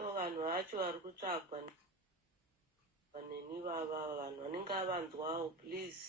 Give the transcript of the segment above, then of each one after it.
ndo vanhu vacho vari kutsvagwa neni vava vanhu vanenge avanzwawo please.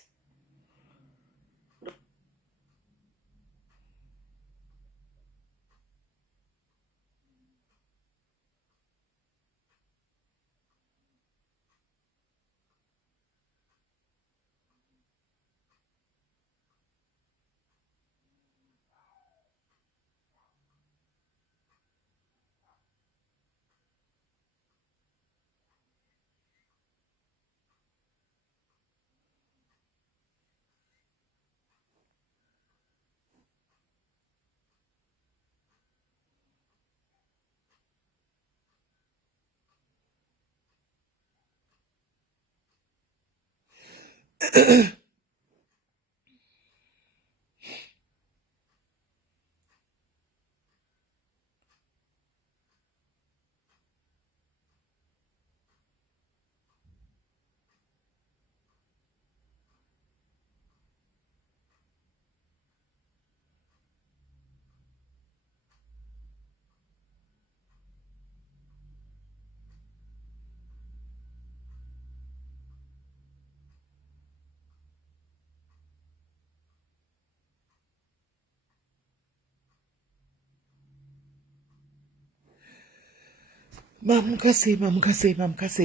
Mamukase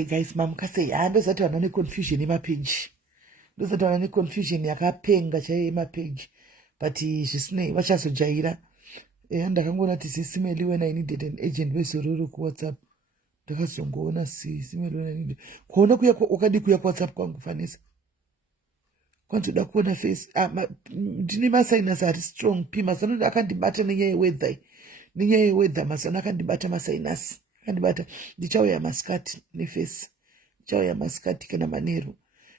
guys, mamukase. Ndozati vanhu vane confusion yemapeji. Ndozati vanhu vane confusion yakapenga chaiyo yemapeji. But zvisinei vachazojaira. Ndakangona kuti SIS MELLY when I needed an agent wezororo kuWhatsApp. Ndakazongoona SIS MELLY when I needed. Kuona kuya wakadi kuya kuWhatsApp kwangu fanisa. Kwanzoda kuona face. Ndine masinus ari strong. Mazano akandibata nenyaya yeweather. Nenyaya yeweather mazano akandibata masinus. Kandibata ndichauya maskati nefesi. Ndichauya maskati kana manheru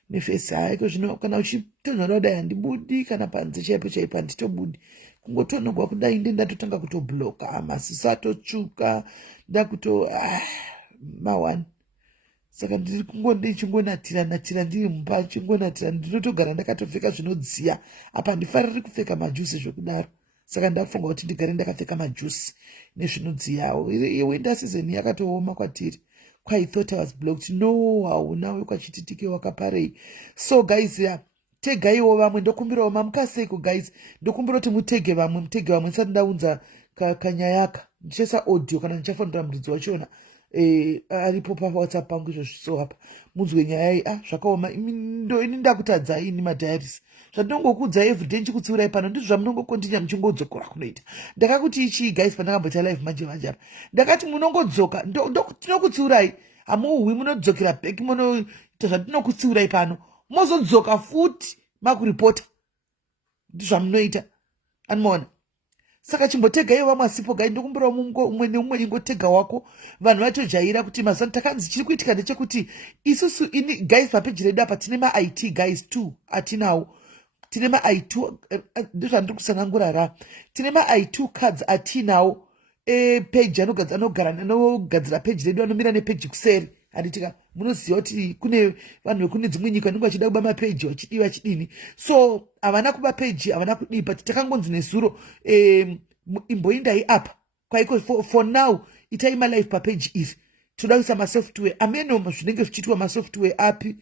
nefesi. Haiko zvino kana uchitonhora kudai handibudi kana panze chaipo chaipo handitobudi. Kungotonhorwa kudai ndatotanga kutobloka maziso atotsvuka ndakuto mawani. Saka ndiri ndichingonatira ndiri mumba chingonatira ndinotogara ndakatopfeka zvinodziya. Apa ndifariri kupfeka majuzi zvokudaro. Saka ndafunga kuti ndigare ndakapfeka majusi nezvinodziyawo. Winter season yakatooma kwatiri. I thought I was blocked. No, hauna wekwachititike wakaparei. So guys, tegaiwo vamwe. Ndokumbirawo mamukaseko guys. Ndokumbira kuti mutege vamwe ndisati ndaunza kanyayaka. Ndichesa audio kana ndichafonera muridzi wachona. Aripo paWhatsApp pangu izvo so apa. Munzwe nyaya iyi zvakaoma. Ini ndakutadzai ini madiaries. Zvandinongokuudzai everyday ndichikutsiurai pano ndizvo zvamunongokontinya muchingodzokora kunoita. Ndakakuti ichi guys pandakamboita live manje apa. Ndakati munongodzoka tinokutsiurai. Hamuhwi munodzokera back munoita zvandinokutsiurai pano. Mozodzoka futi makuripota. Ndizvo zvamunoita. Anoona. Saka chimbotegaiwo vamwe asipo gai ndokumbirawo umwe neumwe ingotega wako. Vanhu vatojaira kuti mazano takanzi chiri kuitika ndechekuti isusu ini guys papeji redu apa tine ma-IT guys 2 atinawo. Tine ma-I2 ndizvandiri kusanangura tine ma-I2 cards atinawo. Page anogadzira page redu anomira nepeji kuseri. Handitika munoziva kuti kune vanhu vekune dzimwe nyika vanenge vachida kuba mapeji vachidiva chidini. So havana kuba peji havana kudii but takangonzi nezuro imboindai apa kwaiko for now itai malive papeji iri toda kuisa masoftware ameno zvinenge zvichiitwa masoftware api.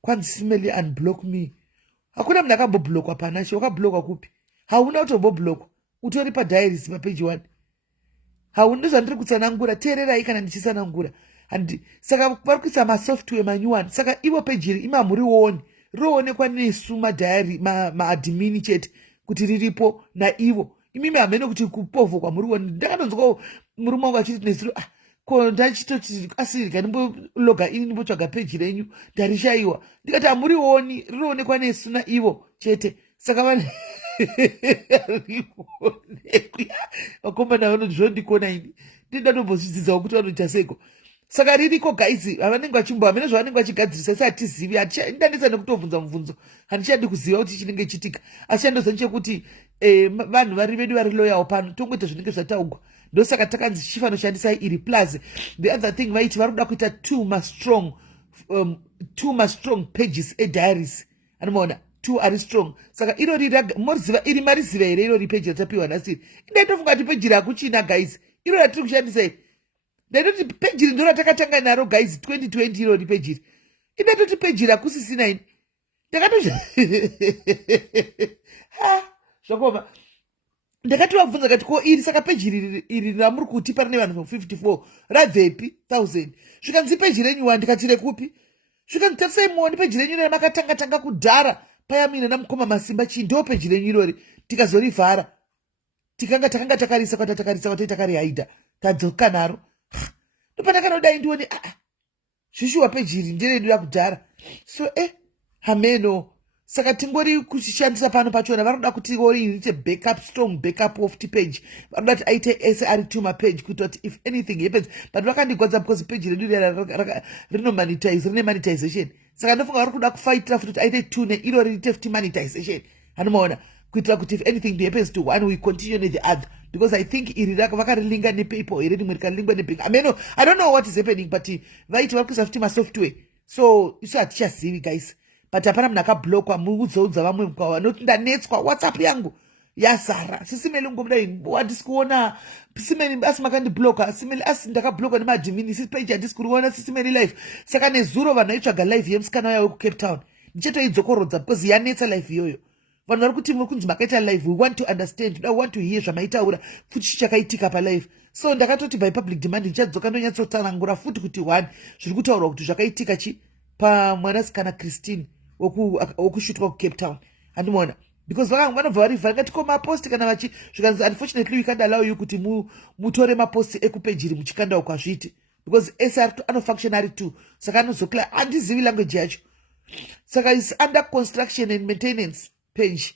Kwanzi SIS MELLY unblock me. Hakuna munhu akamboblokwa panacho. Wakablokwa kupi? Hauna kutomboblokwa. Utori padiaries papeji 1. Hauna zvandiri kutsanangura. Teererai kana ndichisanangura. Saka vari kuisa masoftware manyuwani. Saka ivo peji iri imamuriwoni. Roonekwa nesu madiary maadmini chete kuti riripo naivo. Imimi hamene kuti kupovho kwamuriwoni. Ndakanonzwa murume wangu achiti nezuro ko ndachitoti asiri kanimbologa ini ndimbotsvaga peji renyu ndarishaiwa. Ndikati hamuriwoni rinoonekwa nesu naivo chete. Saka vane vakomana vanoti zvondikona ini ndindatobozvidzidzawo kuti vanoita seko. Saka ririko guys vanenge vachimbo hamene zvavanenge vachigadzirisa isa hatizivi. Handandisa nekutobvunza mubvunzo. Handichadi kuziva kuti chinenge chitika. Asi chandoziva nechekuti vanhu vari vedu vari loyal pano tongoita zvinenge zvataugwa. Ndosaka takanzi chifanoshandisai iri plus the other thing vaiti vari kuda kuita two more strong pages ediaries. Anomaona 2 ari strong. Saka irori moriziva iri mariziva here irori peji ratapiwa nasiri. Ndaitofunga kuti peji rakuchina guys. Iro ratiri kushandisa iri. Ndaitoti peji ndo ratakatanga naro guys 2020 irori peji iri. Indatoti peji rakusisina ini. Ndakatozha. Ha, zvakoma. Ndakatovabvunza kati ko iri saka peji iri ramuri kutipa rine vanhu 54 rabvepi 1000. Zvikanzi peji renyu wandikatire kupi? Zvikanzi tarisai muone peji renyu ramakatanga kudhara payamina namukoma masimba chii ndo peji renyu irori tikazorivhara. Takanga takarisa kwati takarihaidha tadzoka naro. Ndopandakanoda ndione zvishuwa peji iri nderedu rakudhara. So hameno. Saka tingori kushandisa pano pachona varoda kuti ori riite backup, strong backup of the page. Varoda kuti aite SR2 mapage kuita kuti if anything happens. But vakandigwadza because page redu rino monetize, rine monetization. Saka ndofunga vari kuda kufightra futi kuti aite 2 neiro riite futi monetization. Hanomaona kuitira kuti if anything happens to one we continue with the other. Because I think iri vakarilinga nePayPal iri rimwe rikalingwa neBank. I don't know what is happening but vaiti vari kuisa futi masoftware. So isu hatichazivi guys. But hapana munhu akablokwa muudzoudza vamwe mukava noti ndanetswa WhatsApp yangu yazara. SIS-MELLY ngomudai handisi kuona SIS-MELLY asi makandibloka. SIS-MELLY asi ndakablokwa nemadhimini page handisi kuriona SIS-MELLY live. Saka nezuro vanhu vaitsvaga live yemusikana waya weku-Cape Town ndichatoidzokorodza because yanetsa live iyoyo. Vanhu vari kuti muri kunzi makaita live we want to understand, we want to hear zvamaitaura futi chichakaitika palive. So ndakatoti by public demand ndichadzoka ndonyatsotsanangura futi kuti one zviri kutaurwa kuti zvakaitika pamwanasikana Christine wokushutwa kuCape Town. Handimona because vanobva varivhara ngati ko mapost kana vachi zvikanzi unfortunately we can't allow you kuti mutore mapost ekupeji iri muchikanda ukwazviti because SR2 anofunction ari 2. Saka anozokla handizivi language yacho. Saka is under construction and maintenance page,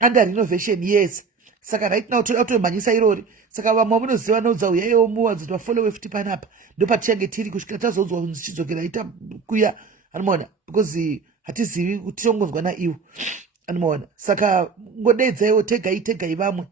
under renovation. Yes, saka right now totomhanyisa irori. Saka vamwe munoziva noudza uyayo muwadzi vafollowe futi panapa ndopatichange tiri kusvika tazonzwa kunzi chidzokera ita kuya. Handimona because hatizivi kuti tongonzwa naiwo. Handimona saka ngodedzaiwo tegai vamwe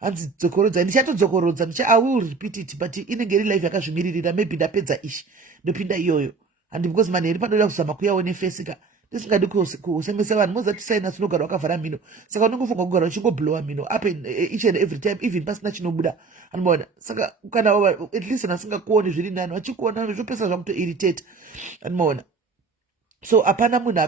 hanzi dzokorodza. Ndichatodzokorodza I will repeat it but inenge iri live yakazvimiririra maybe ndapedza ishi ndopinda iyoyo. And because manheri panoda kuzama kuyawo nefesika ndisingadi kusemesa vanhu mozati saina sinogara wakavhara mhino. Saka unongofunga kugara uchingoblowa mhino up and each and every time even pasina chinobuda. Handimona saka kana at least nasingakuoni zviri nani vachikuona zvopesa zvakutoirritate. Handimona. So apana munhu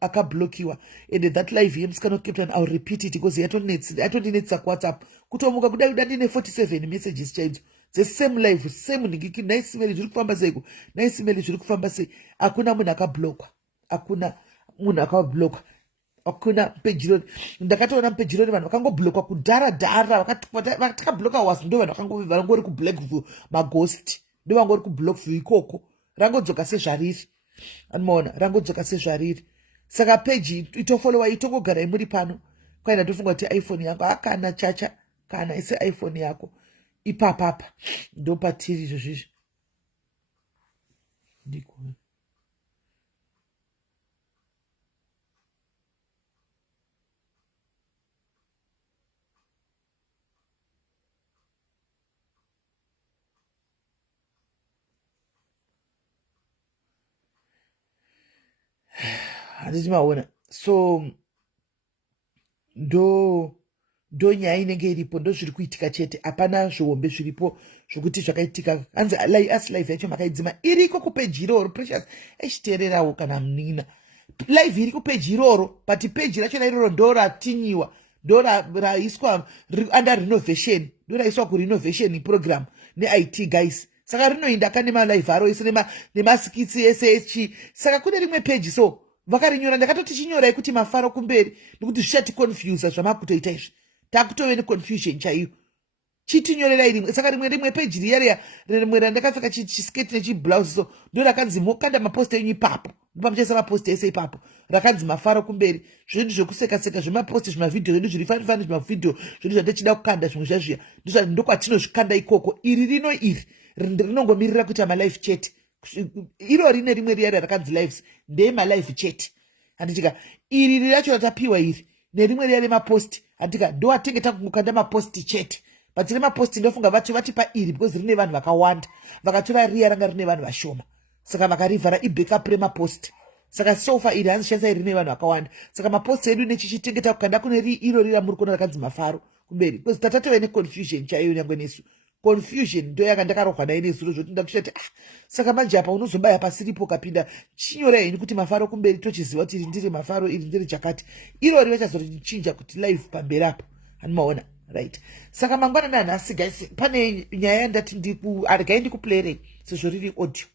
akablokiwa and that live yemusikana weCape Town I'll repeat it because yatondinetsa kuWhatsApp kutomuka kudai uda ndine 47 messages chaidzo the same live same ningiki SIS-MELLY zviri kufamba seiko SIS-MELLY zviri kufamba sei. Hakuna munhu akablokwa, hakuna munhu akablokwa, hakuna pejironi. Ndakatoona pejironi vanhu vakangoblokwa kudhara vakabloka was ndo vanhu vangori kublackview maghost ndo vangori kublockview ikoko rangodzoka sezvariri. Handimona rangodzoka sezvariri. Saka peji itofollowa itongogara muri pano kwaina tofunga kuti iPhone yako akana chacha kana ise iPhone yako ipapapa ndo patiri izvozvizvi. Ndiko handiti maona. So ndo nyaya inenge iripo ndo zviri kuitika chete. Hapana zvihombe zviripo zvokuti zvakaitika. Hanzi asi live yacho makaidzima iriko kupeji iroro. Precious echiteererawo kana munina live iri kupeji iroro but peji rachona iroro ndo ratinyiwa ndo raiswa under renovation ndo raiswa kurenovation program neIT guys. Saka rinoinda kane malive aro ese nemaskitsi ese echi. Saka kune rimwe peji so vakarinyora ndakatoti chinyorai kuti mafaro kumberi nekuti zvichati confuse zvamakutoita izvi takutove neconfusion chaiyo. Chitinyorerai rimwe. Saka rimwe peji riya rimwe randakapfeka chisketi nechiblouse so ndo rakanzi mokanda mapost enyu ipapo pamuchaisa mapost ese ipapo rakanzi mafaro kumberi. Zvinhu zvokuseka zvemapost zvimavidhio zvedu zviri fani zvimavidhio zvedu zvatichida kukanda zvimwe zvazviya ndokwatinozvikanda ikoko. Iri rinongomirira kuita malive chat. Iro rine rimwe riya rakanzi lives ndemalive chat. Handitika iri racho ratapiwa iri nerimwe riya remapost. Handika ndo atenge takungokanda mapost chat but remapost ndofunga vatipa iri because rine vanhu vakawanda vakatora riya ranga rine vanhu vashoma saka vakarivhara ibackup remapost. saka sofa iri hanzishandisa iri nevanhu vakawanda. Saka maposti edu nechichitengeta kukanda kune iro rira muri kuona rakanzi mafaro kumberi. Because tatove neconfusion chaiyo nyangwe nesu. Confusion ndo yakandakarohwa naye nezuro zvotinda kuchati saka manje apa unozobaya pasiripo ukapinda chinyora ini kuti mafaro kumberi tochiziva kuti iri ndiri mafaro iri ndiri chakati. Irori vachazotichinja kuti live pamberi apo. Hanimaona right. Saka mangwana nanhasi guys pane nyaya yandati argai ndikuplere sezvo riri audio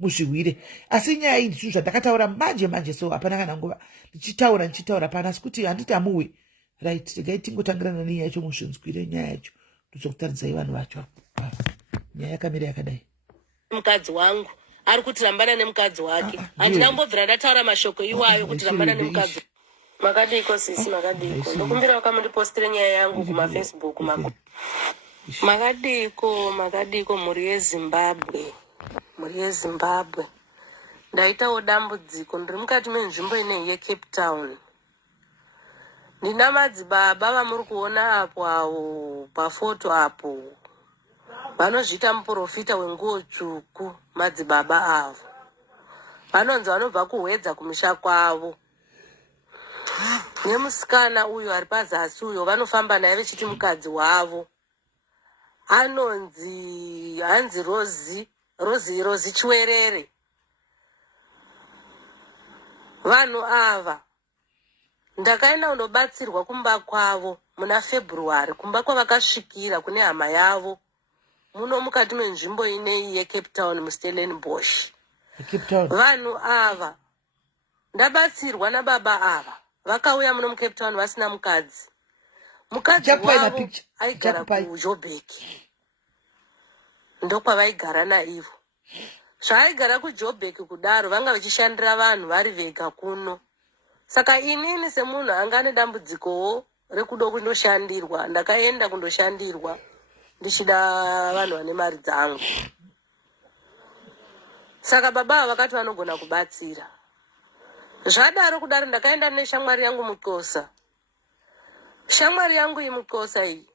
muzviwire. Asi nyaya iyi ndizvo zvandakataura manje so hapana kana nguva ndichitaura pana asi kuti handiti hamuwi right. Regai tingotangirana nenyaya yacho muzvinzwire nyaya yacho ndozokutaridzai vanhu vacho nyaya yakamira yakadai. Mukadzi wangu ari kuti rambana nemukadzi wake. Handina mbobvira ndataura mashoko iwayo kuti rambana nemukadzi. Makadiko sisi makadiko. Ndokumbira wakamundipostire nyaya yangu kumafacebook mako. Makadiko muri yeZimbabwe. Ndaitawo dambudziko ndiri mukati menzvimbo inei yeCape Town. Ndina madzibaba vamuri kuona apo avo pafoto apo. Vanozviita muporofita wenguo tsvuku madzibaba avo. Vanonzi vanobva kuhwedza kumisha kwavo. Nemusikana uyo ari pazasi uyo vanofamba naye vechiti mukadzi wavo. Hanzi Rozi Chwerere. Vanhu ava ndakaenda kundobatsirwa kumba kwavo muna February, kumba kwavakasvikira kune hama yavo muno mukati menzvimbo inei yeCape Town muStellenbosch. Vanhu ava ndabatsirwa nababa ava vakauya muno muCape Town vasina mukadzi. Mukadzi wavo aigara kuJoburg. Ndokwavaigara naivo. Zvaaigara kuJoburg kudaro vanga vachishandira vanhu vari vega kuno. Saka inini semunhu anga ane dambudzikowo rekuda kundoshandirwa, ndakaenda kundoshandirwa ndichida vanhu vane mari dzangu. Saka baba vakati vanogona kubatsira. Zvadaro kudaro ndakaenda neshamwari yangu muXhosa. Shamwari yangu imuXhosa iyi.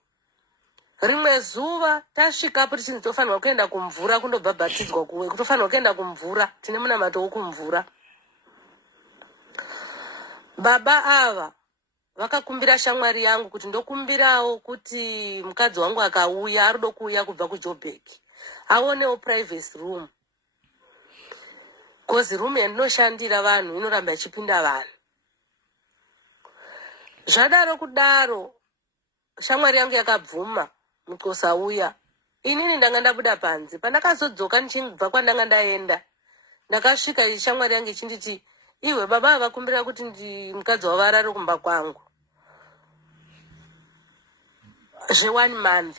Rimwe zuva tasvikapo tichinzi tofanirwa kuenda kumvura kundobhabhatidzwa kuwe, kutofanirwa kuenda kumvura, tine munamato wokumvura. Baba ava vakakumbira shamwari yangu kuti ndokumbirawo kuti mukadzi wangu akauya arudo kuuya kubva kuJoburg aonewo privacy room. Kozi room yandinoshandira vanhu inoramba ichipinda vanhu. Zvadaro kudaro shamwari yangu yakabvuma muXhosa uya. Inini ndanga ndabuda panze. Pandakazodzoka ndichibva kwandanga ndaenda. Ndakasvika shamwari yangu ichinditi iwe baba vakumbira kuti mukadzi wavo arare kumba kwangu. Zve1 month.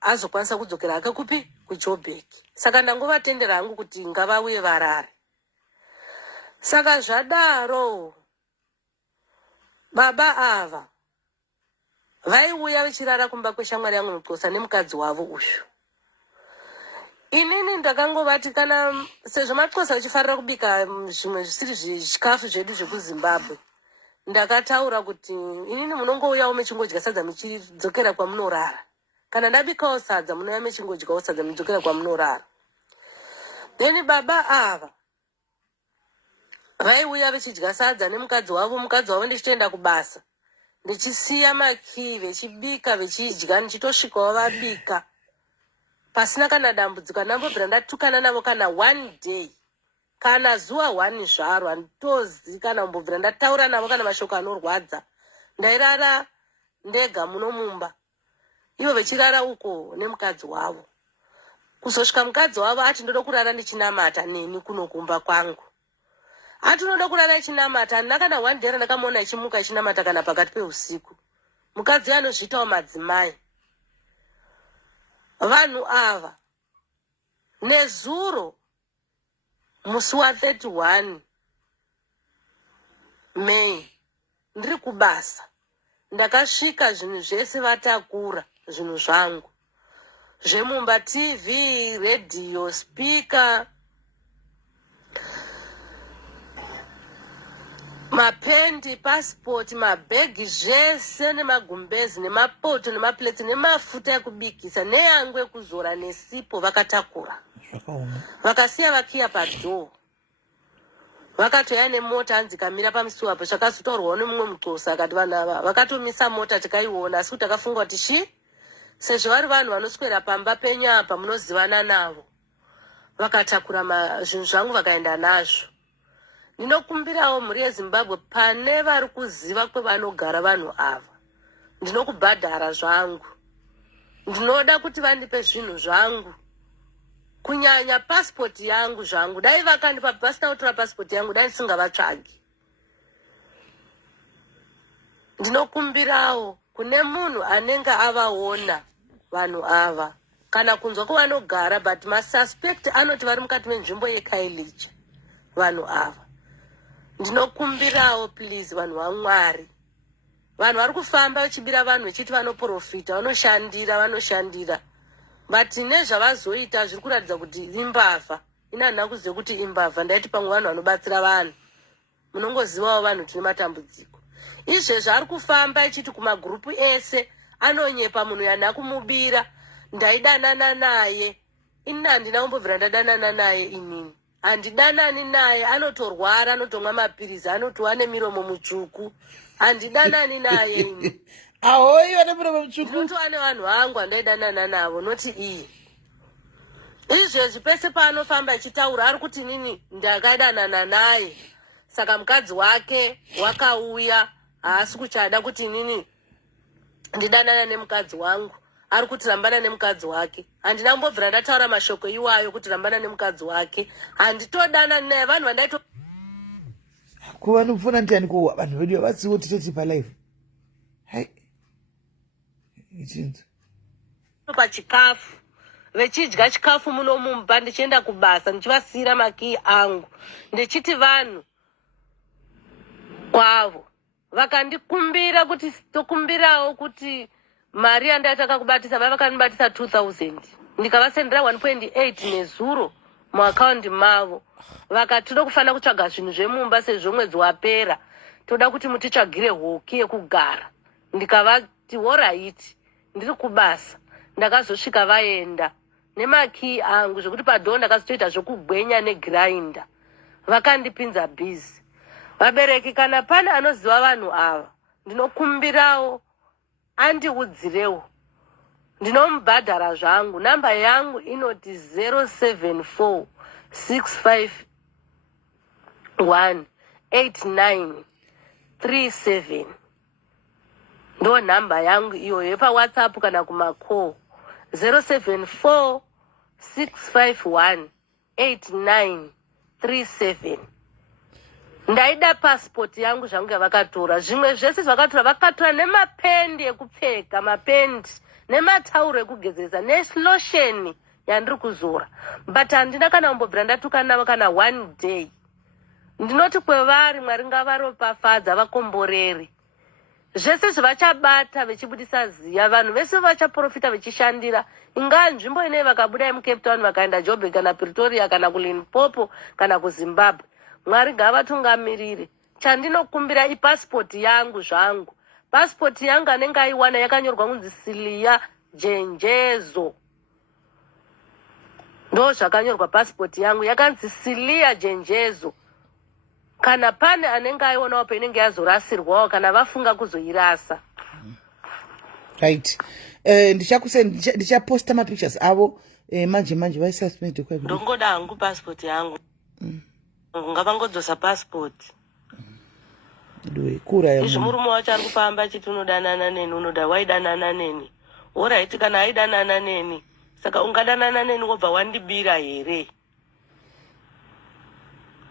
Azokwanisa kudzokera akakupi kuJoburg. Saka ndangovatendera hangu kuti ngavauye varare. Saka zvadaro baba ava vaiuya vachirara kumba kweshamwari yangu muXhosa nemukadzi wavo uyu. Inini ndakangovati kana sezvo maXhosa vachifarira kubika zvimwe zvisiri zvikafu zvedu zvekuZimbabwe, ndakataura kuti inini munongouyawo mechingodya sadza muchidzokera kwamunorara. Kana ndabikawo sadza munouya mechingodyawo sadza muchidzokera kwamunorara. Then baba ava vaiuya vachidya sadza nemukadzi wavo, mukadzi wavo ndichitoenda kubasa. Ndichisiya makii vechibika vechidya, ndichitosvikawo vabika. Pasina kana dambudziko, ndambobvira ndatukana navo kana 1 day. Kana zuva 1 zvaro, handitozi kana mbobvira ndataura navo kana mashoko anorwadza. Ndairara ndega muno mumba. Ivo vechirara uko nemukadzi wavo. Kuzosvika mukadzi wavo ati ndoda kurara ndichinamata neni kuno kumba kwangu. Ati unoda kurara ichinamata, ndakana 1 day ndakamuona ichimuka ichinamata kana pakati peusiku. Mukadzi anozviitawo madzimai. Vanhu ava nezuro musi wa31 May ndiri kubasa. Ndakasvika zvinhu zvese vatakura zvinhu zvangu. Zvemumba, TV, radio, speaker, mapendi, passport, mabhegi zvese nemagumbezi nemapoto nemapleti nemafuta ekubikisa neyangu ekuzora nesipo vakatakura. Vakasiya vakiya padhoo. vakatoya nemota hanzi kamira pamusuwo apo chakazotorwawo nemumwe muxosa akati vanhu ava vakatomisa mota tikaiona asi kuti takafunga kuti sezvo vari vanhu vanoswera pamba penyu apa munozivana navo vakatakura zvinhu zvangu vakaenda nazvo. Ndinokumbirawo mhuri yeZimbabwe pane vari kuziva kwevanogara vanhu ava, ndinokubhadhara zvangu, ndinoda kuti vandipe zvinhu zvangu, kunyanya pasipoti yangu zvangu. Dai vakandipa pasina kutora pasipoti yangu dai ndisingavatsvagi. Ndinokumbirawo kune munhu anenge avaona vanhu ava kana kunzwa kwavanogara but masuspect anoti vari mukati menzvimbo yeKailicha vanhu ava. Ndinokumbirawo please vanhu vaMwari, vanhu vari kufamba vachibira vanhu vachiti vanoprofita, vanoshandira but nezvavazoita zviri kuratidza kuti imbavha. Inanha kuziva kuti imbavha. Ndaiti pamwe vanhu vanobatsira vanhu, munongozivawo vanhu tine matambudziko. Izvezvi ari kufamba achiti kumagurupu ese anonyepa munhu yana kumubira. Ndaidanana naye, ini handina kumbobvira ndadanana naye inini. Handidanani naye, anotorwara, anotomwa mapirizi, anotova nemiromo mutsvuku. Handidanani naye ini. Ahoyi vane miromo mutsvuku. Ndinotova nevanhu vangu vandaidanana navo, noti iye. Izvezvi pese paanofamba achitaura ari kuti nini ndakaidanana naye. Saka mukadzi wake wakauya haasi kuchada kuti nini ndidanana nemukadzi wangu. Ari kuti rambana nemukadzi wake. Handina kumbobvira ndataura mashoko iwayo kuti rambana nemukadzi wake. Handitodanani naye, vanhu vandaito kuva nofuna ndiani kuwa vanhu vedu vatsiwo titoti palive. Hai. Ichinzi. Pachikafu. Vechidya chikafu muno mumba ndichienda kubasa ndichivasira makii angu. Ndichiti vanhu kwavo vakandikumbira kuti tokumbirawo kuti mari yandataka kubatisa vavakandibatisa 2000 ndikavasendera 1.8 nezuro muakaundi mavo. Vakati toda kufanira kutsvaga zvinhu zvemumba sezvo mwedzi wapera, toda kuti mutitsvagire hoki yekugara. Ndikavati alright, ndiri kubasa. Ndakazosvika vaenda nemakii angu zvokuti padhoo ndakazotoita zvokugwenya negrinda. Vakandipinza bhizi. Vabereki kana pane anoziva vanhu ava, ndinokumbirawo andiudzirewo. Ndinomubhadhara zvangu. Namba yangu inoti 074651893 ndo namba yangu iyoyo yepaWhatsApp kana kumacall 074651893. Ndaida passport yangu zvangu yavakatora. Zvimwe zvese zvakatora vakatora nemapendi ekupfeka, mapendi nematauro ekugezesa neslosheni yandiri kuzora. But handina kana kumbobvira ndatukana navo kana one day. Ndinoti kwevari Mwari ngavaropafadza vakomboreri. Zvese zvavachabata vechibudisa ziya, vanhu vese vachaprofita vechishandira. Ingaa nzvimbo inei vakabuda muCape Town vakaenda Joburg kana Pretoria kana kuLimpopo kana kuZimbabwe. Mwari ngavatungamirire. Chandinokumbira ipasipoti yangu zvangu. Pasipoti yangu anenge aiwana yakanyorwa kunzi Silia Jenjezo. Ndo zvakanyorwa pasipoti yangu yakanzi Silia Jenjezo. Kana pane anenge aionawo painenge yazorasirwawo kana vafunga kuzoirasa. Right. Ndichaposta mapictures avo manje vaisasmede kwa. Ndongoda hangu pasipoti yangu. Ngavangodzosa passport. Ndwe kura ya. Izvo murume wacho ari kufamba achiti unodanana neni, unoda waidanana neni. Alright, kana aidanana neni, saka ungadanana neni wobva wandibira here?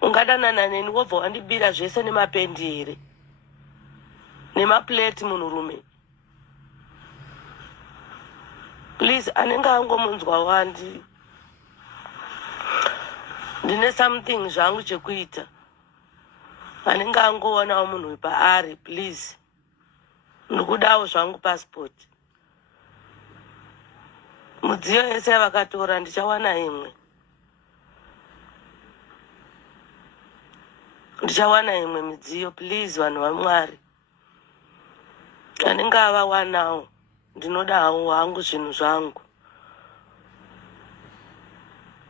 Ungadanana neni wobva wandibira zvese nemapendi here? Nemaplate munhurume. Please, anenge angomunzwa wandi. Ndine something zvangu chekuita. Anenge angoonawo munhu paari, please. Ndikudawo zvangu passport. Mudziyo yese yavakatora ndichawana imwe. Ndichawana imwe midziyo, please vanhu vaMwari. Anenge avawanawo. Ndinodawo hangu zvinhu zvangu.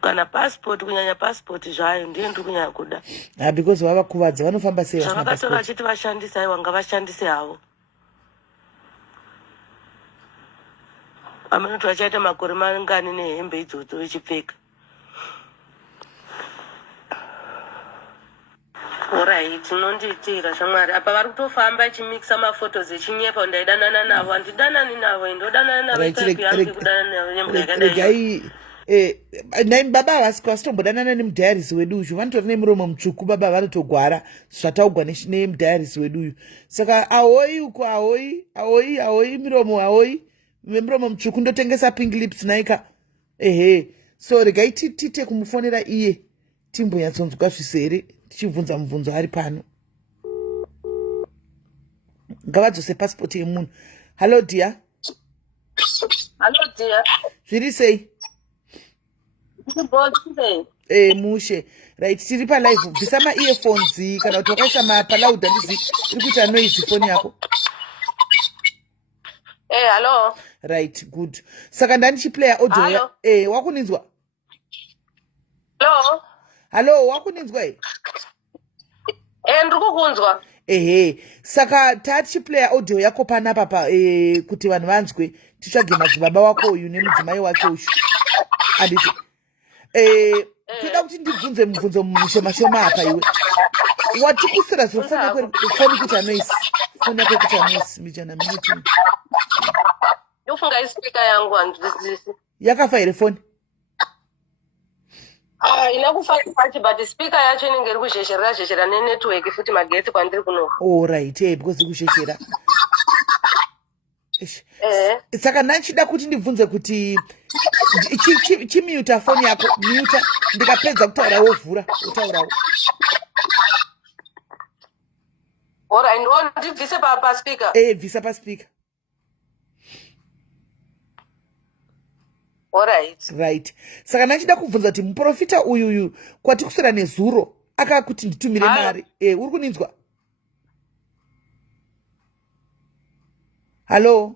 kana passport kunyanya passport zvayo ndiye ndiri kunyanya kuda because vavakuvadza vanofamba sei vasina zvavakatora passport vachiti vashandise aiwa ngavashandise havo amunoti vachaita makore mangani nehembe idzodzo vechipfeka orit inondiitira shamwari apa vari kutofamba ichimikisa mafotos echinyepa ndaidanana navo handidanani navo indodanana navo itaipi yangu yekudanana navo nyembo yakadai nai baba havasitombodanana nemudhayarisi wedu uyu vanotori nemuromo mutsvuku baba vanotogwara zvataugwa nemudhayarisi wedu uyu saka ahoi uko ahoi miromo ahoi muromo mutsvuku ndotengesa pink lips naika so regai tite kumufonera iye timbonyatsonzwa zvisere tichibvunza mubvunzo ari pano ngavadzose pasipoti yemunhu hallo dia zviri sei mushe right tiri palive bvisa maearphones kana kuti wakaisa palaud handizi iri kuita noise foni yako hallo right good saka ndanichiplaya audio wakuninzwa hallo wakuninzwa ndiri kukunzwa saka tatichiplaya audio yako panapa kuti vanhu vanzwe titsvage madzibaba wako uyu nemudzimai wake uyu handiti toda kuti ndibvunze mubvunzo mushoma apa iwe watikusira zviro foni kuita noise foni yako kuita noise mijana minute ndofunga ispika yangu handizwisisi yakafa here foni ina kufa pachi but speaker yacho inenge iri kuzhezhera nenetwork futi magetsi kwandiri kunofa right because kusheshera saka ndachida kuti ndibvunze kuti chimuta foni yako muta ndikapedza kutaura wovhura utaurawo alright ndibvise paspika bvisa paspika right saka ndachida kubvunza kuti muprofita uyuyu kwati kusera nezuro akakuti nditumire mari uri kuninzwa hallo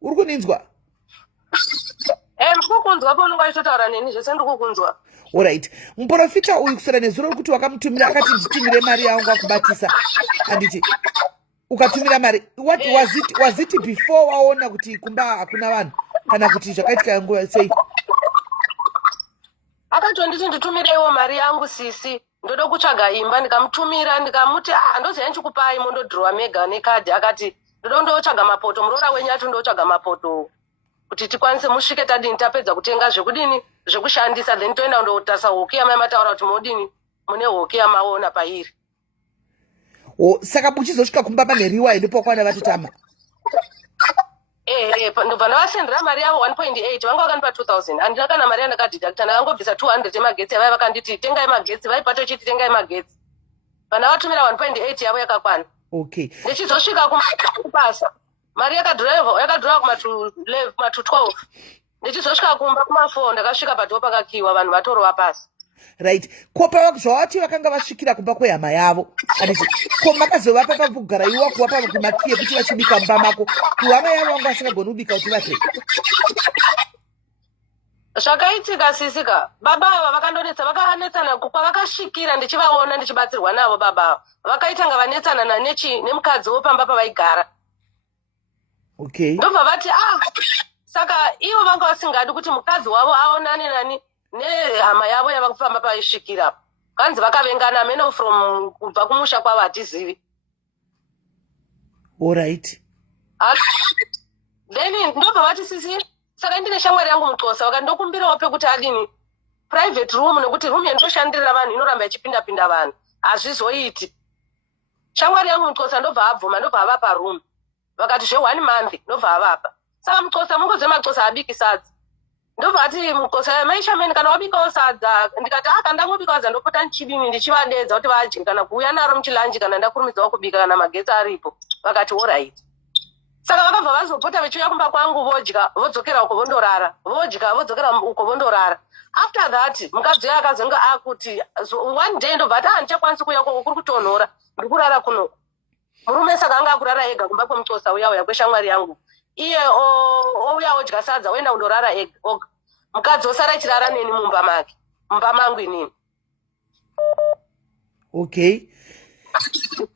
uri kuninzwa ndikukunzwa po unonga ichitotaura neni zvese ndikukunzwa alright muprofita uyu kusera nezuro rekuti wakamutumira akati nditumire mari yangu akubatisa handiti ukatumira mari was it before waona kuti kumba hakuna vanhu kana kuti zvakaitika yanguva sei akatonditi nditumireiwo mari yangu sisi ndoda kutsvaga imba ndikamutumira ndikamuti handoziva nchikupai mondodhirowa mega nekadhi akati ndoda ndotsvaga mapoto muroora wenyu acho ndotsvaga mapoto kuti tikwanise musvike tadini tapedza kutenga zvekudini zvekushandisa then toenda ndotasa hoki yamai mataura kuti modini mune hoki yamaona pairi saka muchizosvika kumba pane riwa ndopokwana vatotama ndobva ndavasendera mari yavo 1.8 vanga vakanipa 2000 handina kana mari yandakadhidakta ndakangobvisa 200 yemagetsi yavai vakanditi tengai magetsi vaipato chiti tengai magetsi vandavatumira 1.8 yavo yakakwana ndichizosvika kubasa mari yakadhirawa kuma212 ndichizosvika kumba kuma4 ndakasvika padhiwo pakakiwa vanhu vatorova pasi right kopa zvavati vakanga vasvikira kumba kwehama yavo handiti ko makazovapa pakugara iwa kuvapa kumakiye kuti vachibika mumba mako kuhama yavo vanga vasingagoni kubika kuti vadye zvakaitika sisika baba ava vakandonetsa vakanetsana kwavakasvikira ndichivaona ndichibatsirwa navo baba ava vakaitanga vanetsanana nemukadzi wopamba pavaigara ndobva vati saka ivo vanga vasingadi kuti mukadzi wavo aonane nani nehama yavo yava kufamba paisvikira kanzi vakavengana meno from kubva kumusha kwavo hatizivi alright then ndobva vati sisi saka ndine shamwari yangu muxhosa vakandokumbirawo pekuti adini private room nekuti room yandoshandirira vanhu inoramba ichipinda vanhu hazvizoiti shamwari yangu muxhosa ndobva abvuma ndobva avapa room vakati zve1 month ndobva avapa saka muxhosa mungoze maxhosa abiki sadza ndobva ati muxhosa maishameni kana wabikawo sadza ndikati kandangobikawo sadza ndopota ndichidini ndichivadedza kuti vadye kana kuuya naro muchilanji kana ndakurumidzawo kubika kana magetsi aripo vakati alright saka vakabva vazopota vachiuya kumba kwangu vodya vodzokera uko vondorara vodya vodzokera uko vondorara after that mukadzi uya akazonga akuti one day ndobva ati handichakwanisi kuuya koko kuri kutonhora ndiri kurara kunoko murume saka anga kurara ega kumba kwemutsosa uya kweshamwari yangu iye ouya odya sadza oenda kundorara ega oga mukadzi osara achirara neni mumba mangu inini. Okay,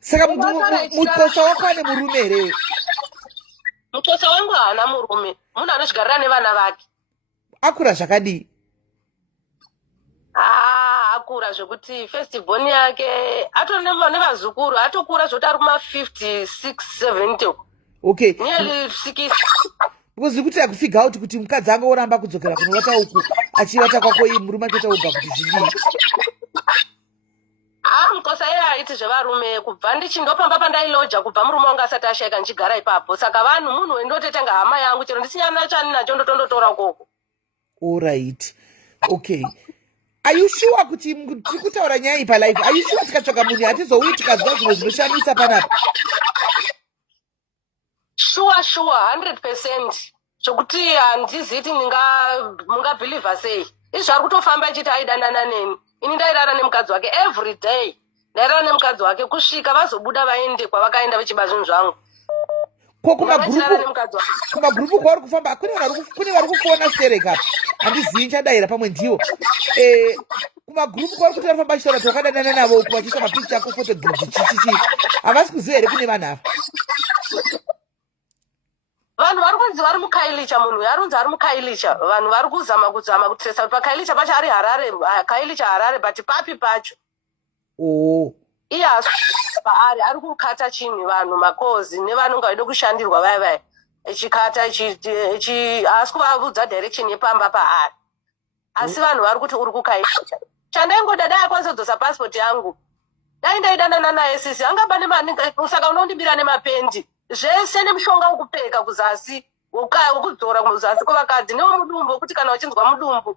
saka mutsosa wako ane murume here? Mutsosa wangu haana murume, munhu anozvigarira nevana vake. Akura zvakadii? Akura zvekuti festival yake atoneva nevazukuru atokura zvoti ari kuma56 70. Okay, nearly 60. because kuti akufigure out kuti mukadzi anga oramba kudzokera kunovata uku achivata kwako iyi murume achoita oga kuti zvidii? Mutsosa iye aiti zvevarume kubva ndichindopamba pandailoja kubva murume wangu asati ashayika ndichigara ipapo, saka vanhu munhu wendotetanga hama yangu chero ndisinyana chani nacho ndotondotora koko. All right, okay. Are you sure kuti tiri kutaura nyaya iyi palive? Are you sure tikatsvaga munhu hatizouyi tikazwa zvimwe zvinoshamisa panapa? Sure 100%. Zvokuti handiziti mungabhilivha sei. Izvi ari kutofamba achiti aidanana neni. Ini ndairara nemukadzi wake every day. Ndairara nemukadzi wake kusvika vazobuda vaende kwavakaenda vachiba zvinhu zvangu. Ko kumagrupu kwavari kufamba kune vari kufona sterek apa handizivi nchadayira pamwe ndiwo kumagrupu kwavari kuti vari kufamba achitaura kuti wakadanana navo uku vachiisa mapikicha ako photogrid chichichi havasi kuziva here kune vanhu ava? Vanhu vari kunzi vari mukailicha, munhu yarunzi ari mukailicha. Vanhu vari kuzama kutresa kuti pakailicha pacho ari Harare, kailicha Harare, but papi pacho. Iye paari ari kukata chinhu vanhu makozi nevanonga veida kushandirwa vaya echikata asi kuvabudza direction yepamba paari. Asi vanhu vari kuti uri kukailicha. Chandaingoda dai akwanisa kudzosa passport yangu. Dai ndaidanana naye sisi angaba nemani, saka unondibira nemapendi. Zvese nemushonga wokupfeka kuzasi wokudzora kuzasi kwevakadzi newomudumbu wokuti kana uchinzwa mudumbu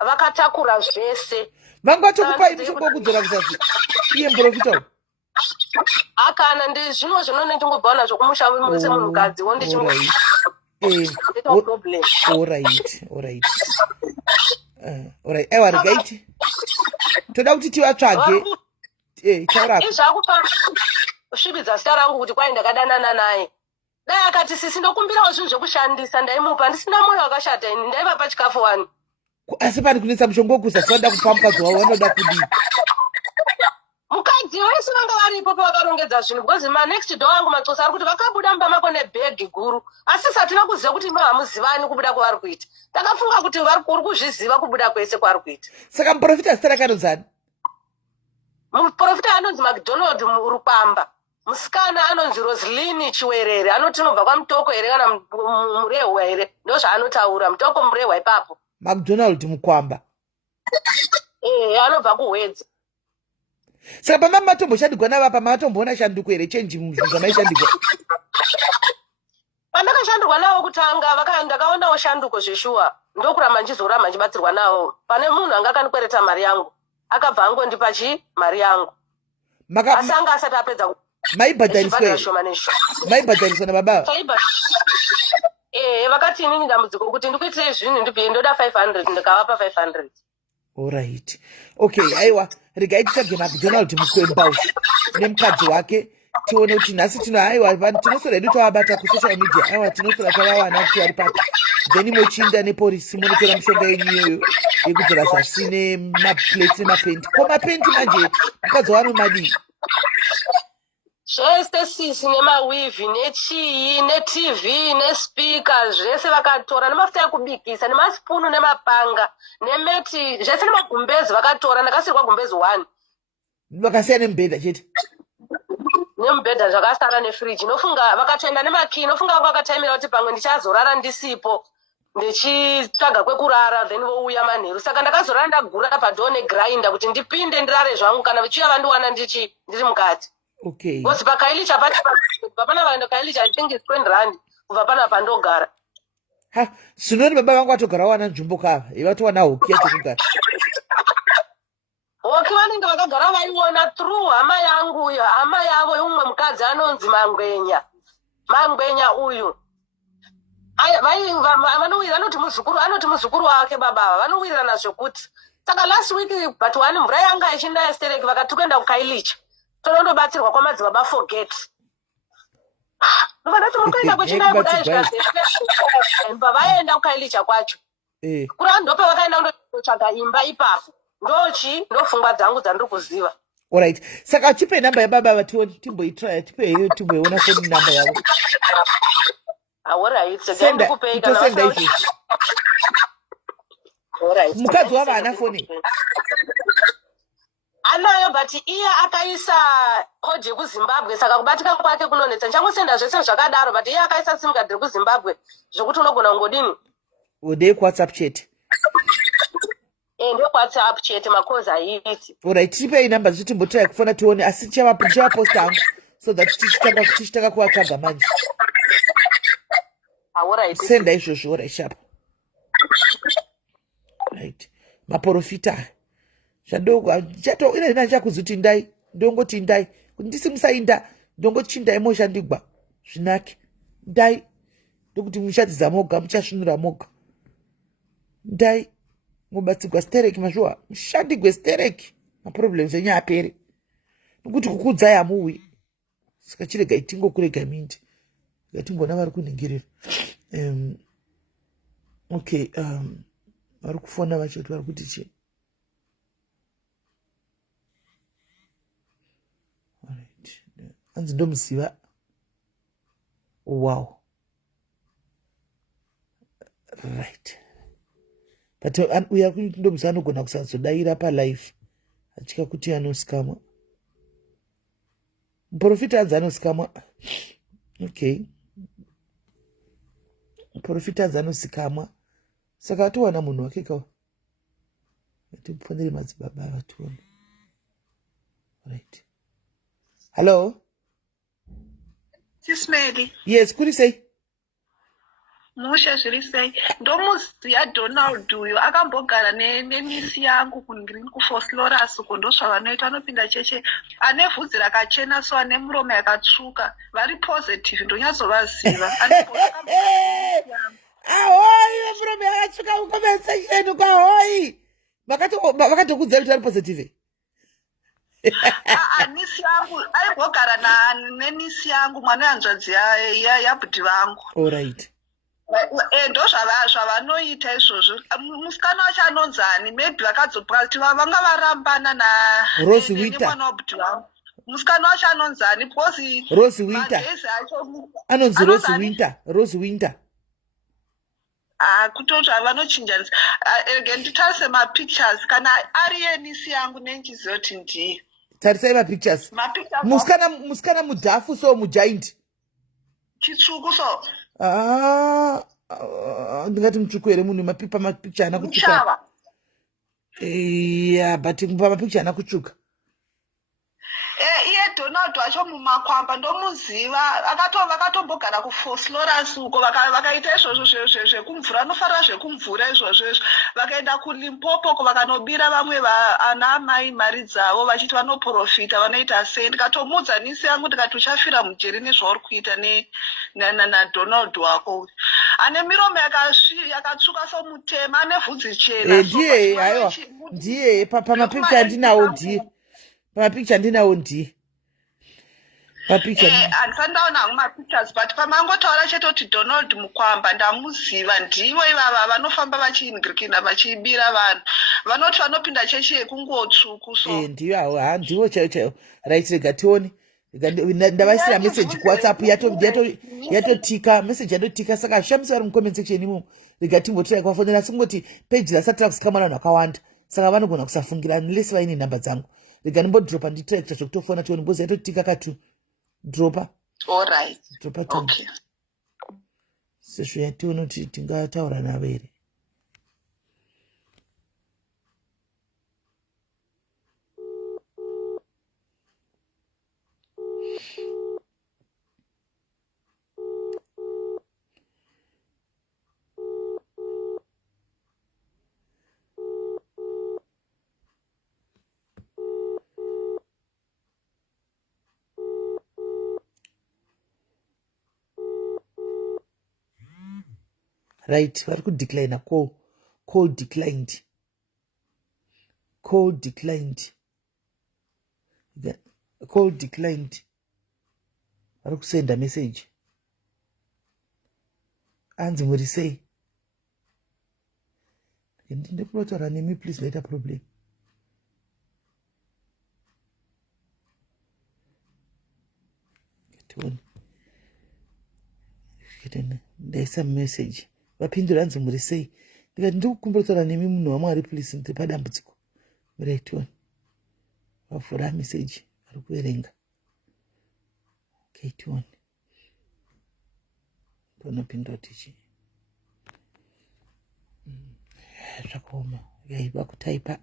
vakatakura zvese. Vangu vatokupai mushonga wokudzora kuzasi iye muprofita? Akana ndizvino zvino ndingobva nazvo kumusha semunhukadzi problem. All right. Aiwa regaiti toda kuti tivatsvage taurako kusvibidza zita rangu kuti kwai ndakadanana naye. Dai akati sisi ndokumbirawo zvinhu zvekushandisa ndaimupa, ndisina mwoyo wakashata ini, ndaiva pachikafu wani. Asi pari kunetsa mushonga wokuzasi vanoda kupa mukadzi wavo vanoda kudii? Mukadzi wese vanga varipo pavakarongedza zvinhu, because manext door angu Matsosa ari kuti vakabuda mumba mako nebhegi guru, asi satina kuziva kuti hamuzivani kubuda kwavari kuita. Takafunga kuti uri kuzviziva kubuda kwese kwaari kuita. Saka muprofita zita rakanonzani? Muprofita anonzi McDonald Rukwamba. Musikana anonzi Roslini Chiwerere. Anoti unobva kwaMutoko here kana Murehwa here. Ndo zvaanotaura. Mutoko Murehwa ipapo. McDonald Mukwamba. Anobva kuHwedza. Saka pama matomboshandirwa navapa matomboona shanduko here chenji muzvinhu zvamaishandirwa? Pandakashandirwa navo kutanga ndakaonawo shanduko zveshuwa. Ndokuramba nchizoramba nchibatsirwa navo. Pane munhu anga akandikwereta mari yangu. Akabva angondipa mari yangu. Asi anga asati apedza maibhadhariswa nababa? Vakati inini dambudziko kuti ndikuitire zvinhu ndibve ndoda 500 ndikavapa 500. All right. Okay, aiwa regai titsvage McDonald mukwembaushi nemukadzi wake tione kuti nhasi tinosora edu tavabata kusocial media. Aiwa tinosora tavawana kuti vari papi, then mochinda nepolisi munotora mushonga yenyu iyoyo yekudzora zasi nemaplates nemapendi. Ko mapendi manje mukadzi wari madii? Zvese sisi nemawivi nechii netv nespika zvese vakatora, nemafuta ekubikisa nemasipunu nemapanga nemeti zvese nemagumbezi vakatora. Ndakasirwa gumbezi 1 vakasiya nemubhedha chete nemubhedha zvakasara nefriji. Nofunga vakatoenda nemakii, nofunga vanga vakataimira kuti pamwe ndichazorara ndisipo ndichitsvaga kwekurara then vouya manheru. Saka ndakazorara ndagura padhoo negrinda kuti ndipinde ndirare zvangu kana vichiuya vandiwana ndiri mukati. Okay. Because pakailicha kubva pana vaenda kailicha I think it's 20 rand kubva pana pandogara. Sinoni baba vangu vatogara wana nzvimbo kava ivatowana hoki yacho kugara. Hoki vanenge vakagara vaiona through hama yangu, hama yavo yumwe mukadzi anonzi Mangwenya uyu. Vanoti muzukuru wake baba vanowirirana zvokuti. Saka last week but one mvura yanga ichinaya stereki vakati kuenda kukailicha. Tonondobatsirwa kwamadzibaba forget. Ndati mukaenda kuchina kudai imba vaenda kukailicha kwacho. Kura ndope vakaenda kundotsvaga imba ipapo. Ndofungwa dzangu dzandiri kuziva. Alright. Saka tipe namba yababa vatione timboitry tipe timboiona phone number yavo. Alright. Senda izvozvo. Alright. Mukadzi wavo ana phone. Anayo but iye akaisa code yekuZimbabwe saka kubatika kwake kunonetsa. Changosenda zvese zvakadaro but iye akaisa sim card yekuZimbabwe zvokuti unogona kungodini? Ude WhatsApp chat. Ndio WhatsApp chat makozi aiti. Alright, tipe namba zvichi timbotry kufona tione asi chava post hangu so that tichitanga kuvatsvaga manje. Alright. Senda izvozvo right sharp. Right. Maporofita. Zvadoko chato ina chakuzuti ndai ndongoti ndai ndisi musainda ndongoti ndai moshandigwa zvinake ndai ndokuti muchatiza moga muchasvinura moga ndai ngobatsigwa stereki mazhuwa mushandigwe stereki maproblems enyu apere nokuti kukudzai hamuwi saka chirega itingokurega mindi ngatimbona vari kuningirira okay vari kufona vachoti vari kuti chii. Anzi ndomuziva. Wow. Right. But uya kuti ndomuziva anogona kusazodaira palife achika kuti anosikamwa. Muporofita anzi anosikamwa. Okay. Muporofita anzi anosikamwa. Saka atowana munhu wake kawa. Atiponere madzibaba vatuone. Right. Hello? SIS MELLY. Yes, kuri sei? Musha zviri sei. Ndomuziya Donald uyo akambogara nemisi yangu kungirini kuForslorus uko ndozvavanoita vanopinda cheche ane vhudzi rakachena so ane muromo yakatsvuka vari positive ndonyatsovaziva. Ahoyi muromo yakatsvuka ukomesa yenu kwahoyi. Vakatokudza kuti ari positive. Nisi yangu aigogara nenisi yangu mwana yanzvadzi yabhudhi vangu. Alright. Ndozvavanoita izvozvo. Musikana wacho anonzani maybe vakadzopa kuti vanga varambana Rose Winter. nemwana wabhudhi vangu. Musikana wacho anonzani because Rose Winter. Anonzi Rose Winter. Rose Winter. Kutoti vanochinjanisa. Nditarise mapictures kana ari yenisi yangu nenchiziva kuti ndiye. Tarisai mapictures. Musikana mudhafu so mujaindi. Chitsvuku so. Ndingati mutsvuku here munhu mapicture ana kutsvuka. Muchava. Yeah, but mapicture ana kutsvuka. Iye Donald wacho mumakwamba ndomuziva vakatombogara kuForslorus uko vakaita izvozvo zvekumvura anofarira zvekumvura izvozvo vakaenda kuLimpopo ko vakanobira vamwe ana amai mari dzavo vachiti vanoprofita vanoita sei ndikatomudza nisi yangu ndikati uchafira mujeri nezvauri kuita naDonald wako ane miromo yakatsvuka somutema ane vhudzi chena. Ndiye hayo ndiye pamapicture andinawo ndiye. Mapicture ndinawo ndiye. Handisati ndaona hangu mapictures but pamangotaura chete kuti Donald mukwamba ndamuziva ndivo ivava vanofamba vachiingirikina vachibira vanhu vanoti vanopinda chechi yekungotsvuku so ndiyo hawo ndivo chaiwo right rega tione ndavaisira message kuWhatsApp yatotika message yatotika saka shamisa vari mucomment section imomo rega timbotira kwafonera singoti page rasati rakusikama vanhu vakawanda saka vanogona kusafungira unless vaine nhamba dzangu rega ndimbodropa nditrai kuita zvekutofona tione mbozi yatotika katu dropa. Alright. Dropa tu. Okay. Sesho yationa kuti tingataura navo here. Right, vari kudecline call declined. Call declined. Call declined. Vari kusenda message. Anzi muri sei? Ndinde kunotaura nemi please later problem. Ketoni. Ketona. Ndaisa message. Vapindura anzi muri sei? Ndikati ndikukumbura nemi munhu waMwari please ndiri padambudziko. Muraitoni. Vavhura message ari kuverenga. Ketoni. Panopindura tichi. Zvakaoma. Yaiva kutaipa.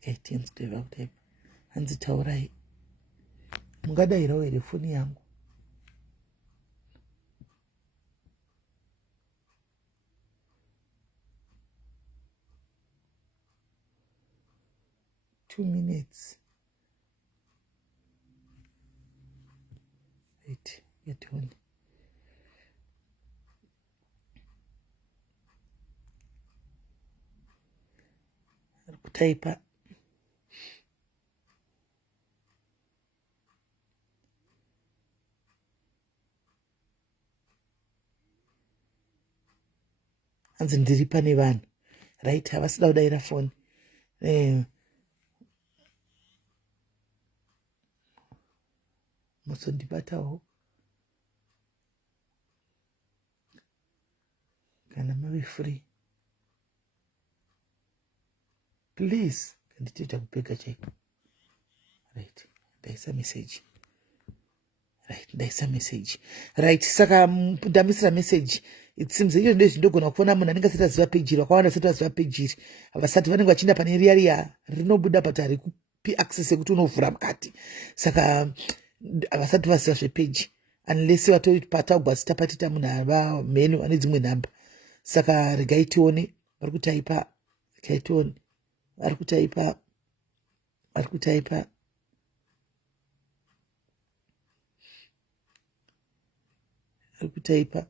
Kaitenzi vakutaipa. Hanzi taurai. Mungadayirawo here foni yangu. Two minutes. Wait, get on. Kutaipa. Hanzi ndiri pane vanhu. Right, havasida kudayira foni. Musondibatawo. Kana mave free. Please, kanditoita kupeka chaiko. Right, ndaisa message. Right, ndaisa message. Right, saka ndamisira message. It seems iyo ndezvi ndogona kuona munhu anenge asati aziva page iri. Wakawanda asati aziva page iri. Havasati vanenge vachienda pane riya rinobuda but haripi access yekuti unovhura mukati. Saka havasati vaziva zvepage. Unless watopata ugwasita patita munhu ava mhenu ane dzimwe nhamba. Saka regai tione. Vari kutaipa. Regai tione. Vari kutaipa. Vari kutaipa. Vari kutaipa.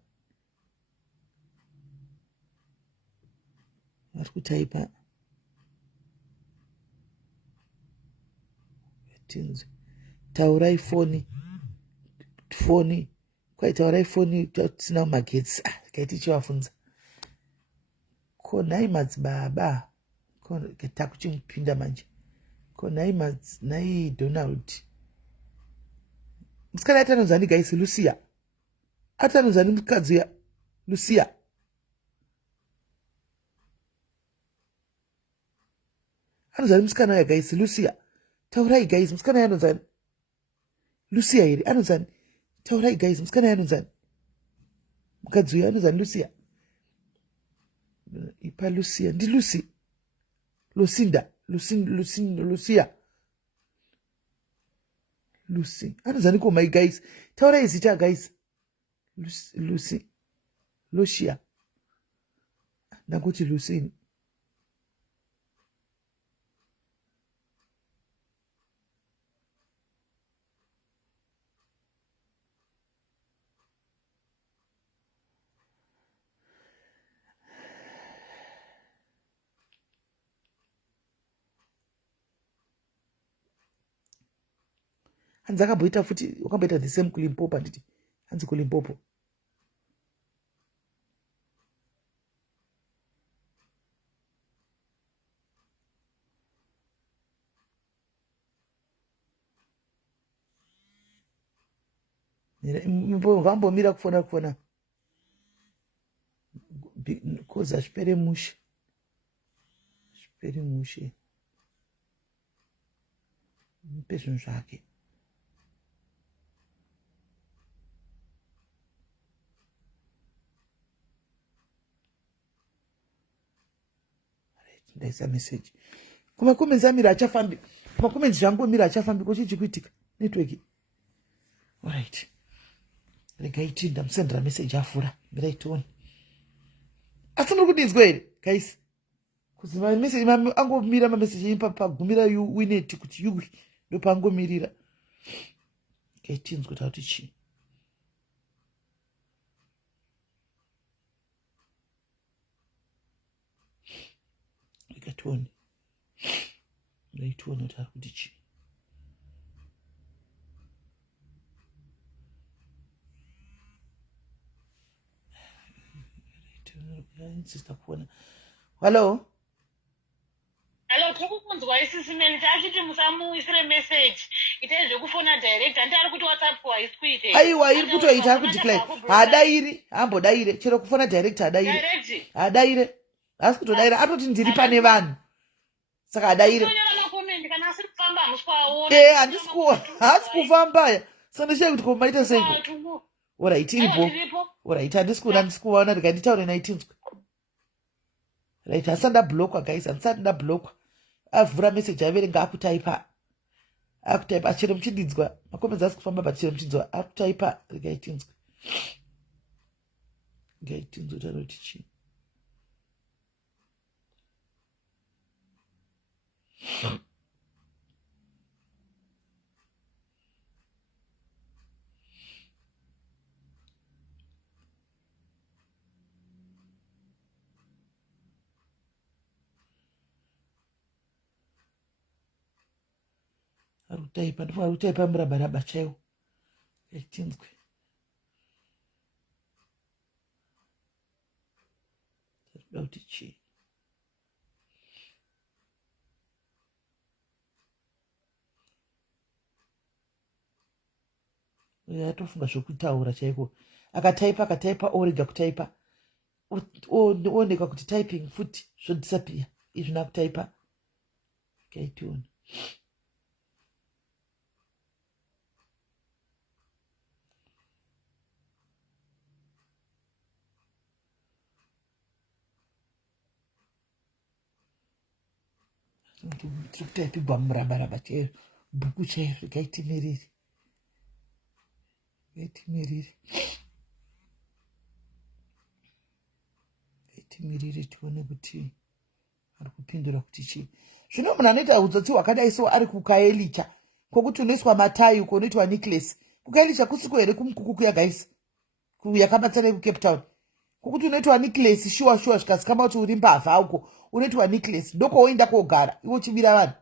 Vari kutaipa. Tinzi. Taurai foni. Foni. Kwai taurai foni tisina magetsi. Kaiti chivafunza. Konai madzibaba. Takuchimupinda manje. Konai Donald. Musikana atanozani guys Lucia. Atanozani mukadzi ya Lucia. Anozani musikana ya guys Lucia. Taurai guys musikana yanozani Lucia here. Anozani. Taurai guys musikana yanozani. Mukadzi ya anozani Lucia. Ipa Lucia. Ndi Lucy. Lucinda. Lucia. Lucy. Anozani ko my guys. Taurai zita guys. Lucy. Lucia. Nakuti Lucy. Hanzi akamboita futi wakamboita the same kuLimpopo nditi. Hanzi kuLimpopo. Vambomira kufona. Koza zvipere mushe. Zvipere mushe. Mupe zvinhu zvake. Ndaisa message. Kumakomenzi amira achafambi. Kumakomenzi zvangu mira achafambi kochichi kuitika. Network. Alright. Regai ndamusendera message afura. Mirai tione. Asi muri kudinzwa here guys. Kuzi message angomira message pagumira Winnet kuti yuwi ndopangomirira. Regai tinzwe kuti chi. Tuone. Tuone kuti chi. insista kuona. Hello. Hello, kukunzwa SIS MELLY tachiti musamuisire message. Ite zvekufona direct andi ari kuti WhatsApp haisikuite. Aiwa iri kutoita ari kudeclare. Hadairi, ambodaire chero kufona direct hadaire. Direct. Hadaire. Asi kutodaira atoti ndiri pane vanhu. Saka hadaire. Kunyora comment kana asiri kufamba hamuswaona. Hasi kufamba. Sandishe kuti komaita sei. Alright, iripo. Alright, handisikuona ndikanditaure naye tinzwe. Right, asanda blockwa guys, asanda blockwa. Avhura message averenga akutaipa. Akutaipa achero muchididzwa. Makomedzi asi kufamba but chero muchididzwa akutaipa rigaitinzwe. Gaitinzwe taroti chi. Arutaipa, ndipo arutaipa murabaraba chaiwo. Gaitinzwe. Taroti chi. Atofunga zvokutaura chaiko. Akataipa orega kutaipa. Ooneka kuti typing futi zvodisappear. Izvina kutaipa. Gaitiona. Tiri kutaipigwa murabaraba chaizvo. Bhuku chaizvo gaitimiriri. Gaitimiriri tione kuti ari kupindura kuti chii. Zvino munhu anoita udzotsi hwakadai so ari kukaelicha. Kwokuti unoiswa matayi uko unoitwa necklace. Kukaelicha kusiko here kumukuku kuya guys. Yakabatsana kuCape Town. Kwokuti unoitwa necklace shuwa zvikazikamba kuti uri mbavha uko unoitwa necklace. Ndoko woenda kogara iwo chibira vanhu.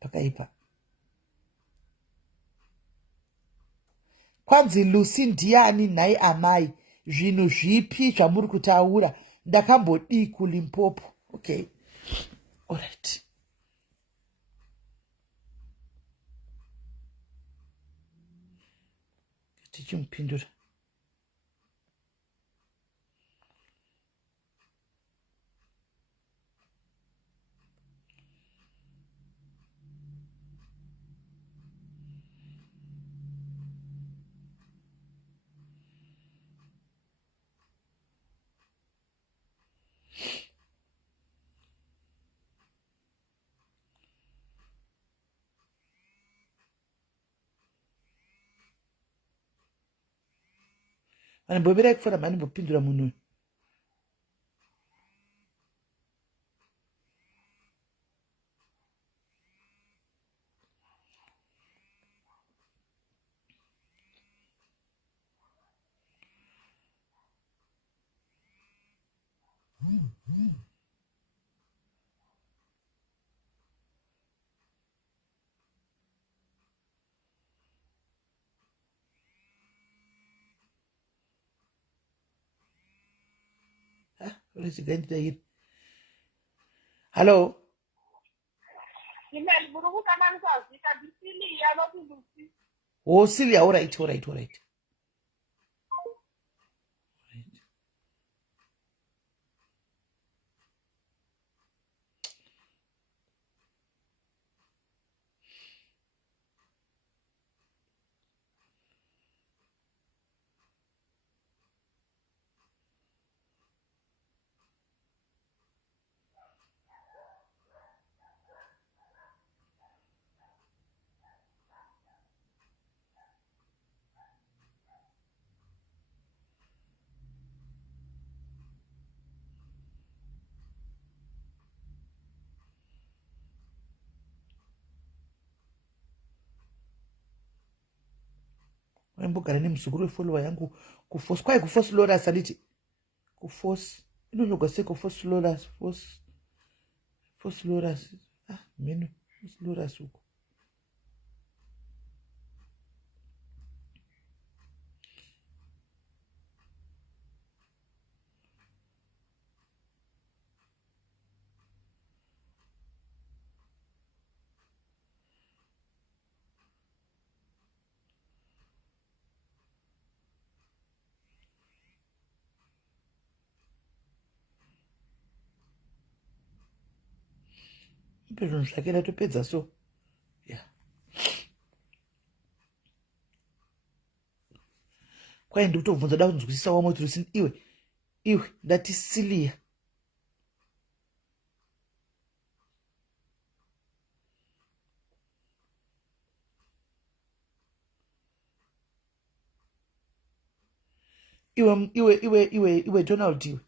Pakaipa. Kwanzi Lucy ndiani nhai amai. Zvinhu zvipi zvamuri kutaura. Ndakambodi kuLimpopo. Okay. Alright. Tichimpindura. Anamboberai kufora manimbopindura munhu. Hello. Oh, Celia, all right. Mbogara nemuzukuru wefollower yangu kuforce kwai kuforce Loras anditi kuforce inonogwa sei kuforce Loras force Loras menu force Loras uko mupe zvinhu zvake ndatopedza so yeah. Kwai ndikutobvunza da kunzwisisa wamoti rusini iwe ndatisilia iwe Donald, iwe